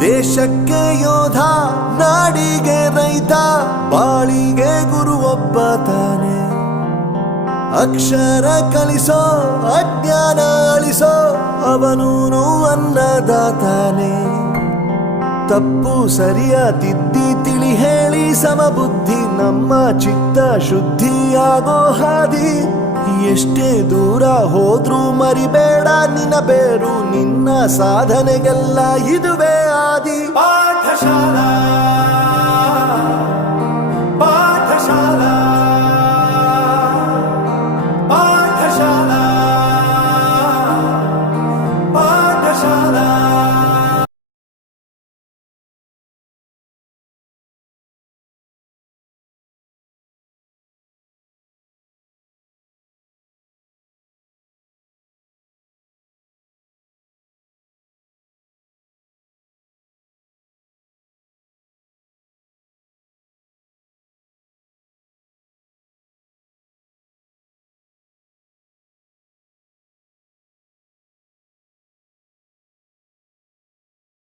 ದೇಶಕ್ಕೆ ಯೋಧ, ನಾಡಿಗೆ ರೈತ, ಬಾಳಿಗೆ ಗುರು ಒಬ್ಬ ತಾನೆ. ಅಕ್ಷರ ಕಲಿಸೋ, ಅಜ್ಞಾನ ಅಳಿಸೋ, ಅವನೂನು ಅನ್ನದಾತಾನೆ. ತಪ್ಪು ಸರಿಯ ತಿದ್ದಿ ತಿಳಿ ಹೇಳಿ ಸಮಬುದ್ಧಿ ನಮ್ಮ ಚಿತ್ತ ಶುದ್ಧಿಯಾಗೋ ಹಾದಿ. ಎಷ್ಟೇ ದೂರ ಹೋದ್ರೂ ಮರಿಬೇಡ ನಿನ್ನ ಬೇರು, ನಿನ್ನ ಸಾಧನೆಗೆಲ್ಲ ಇದುವೇ ಆದಿ.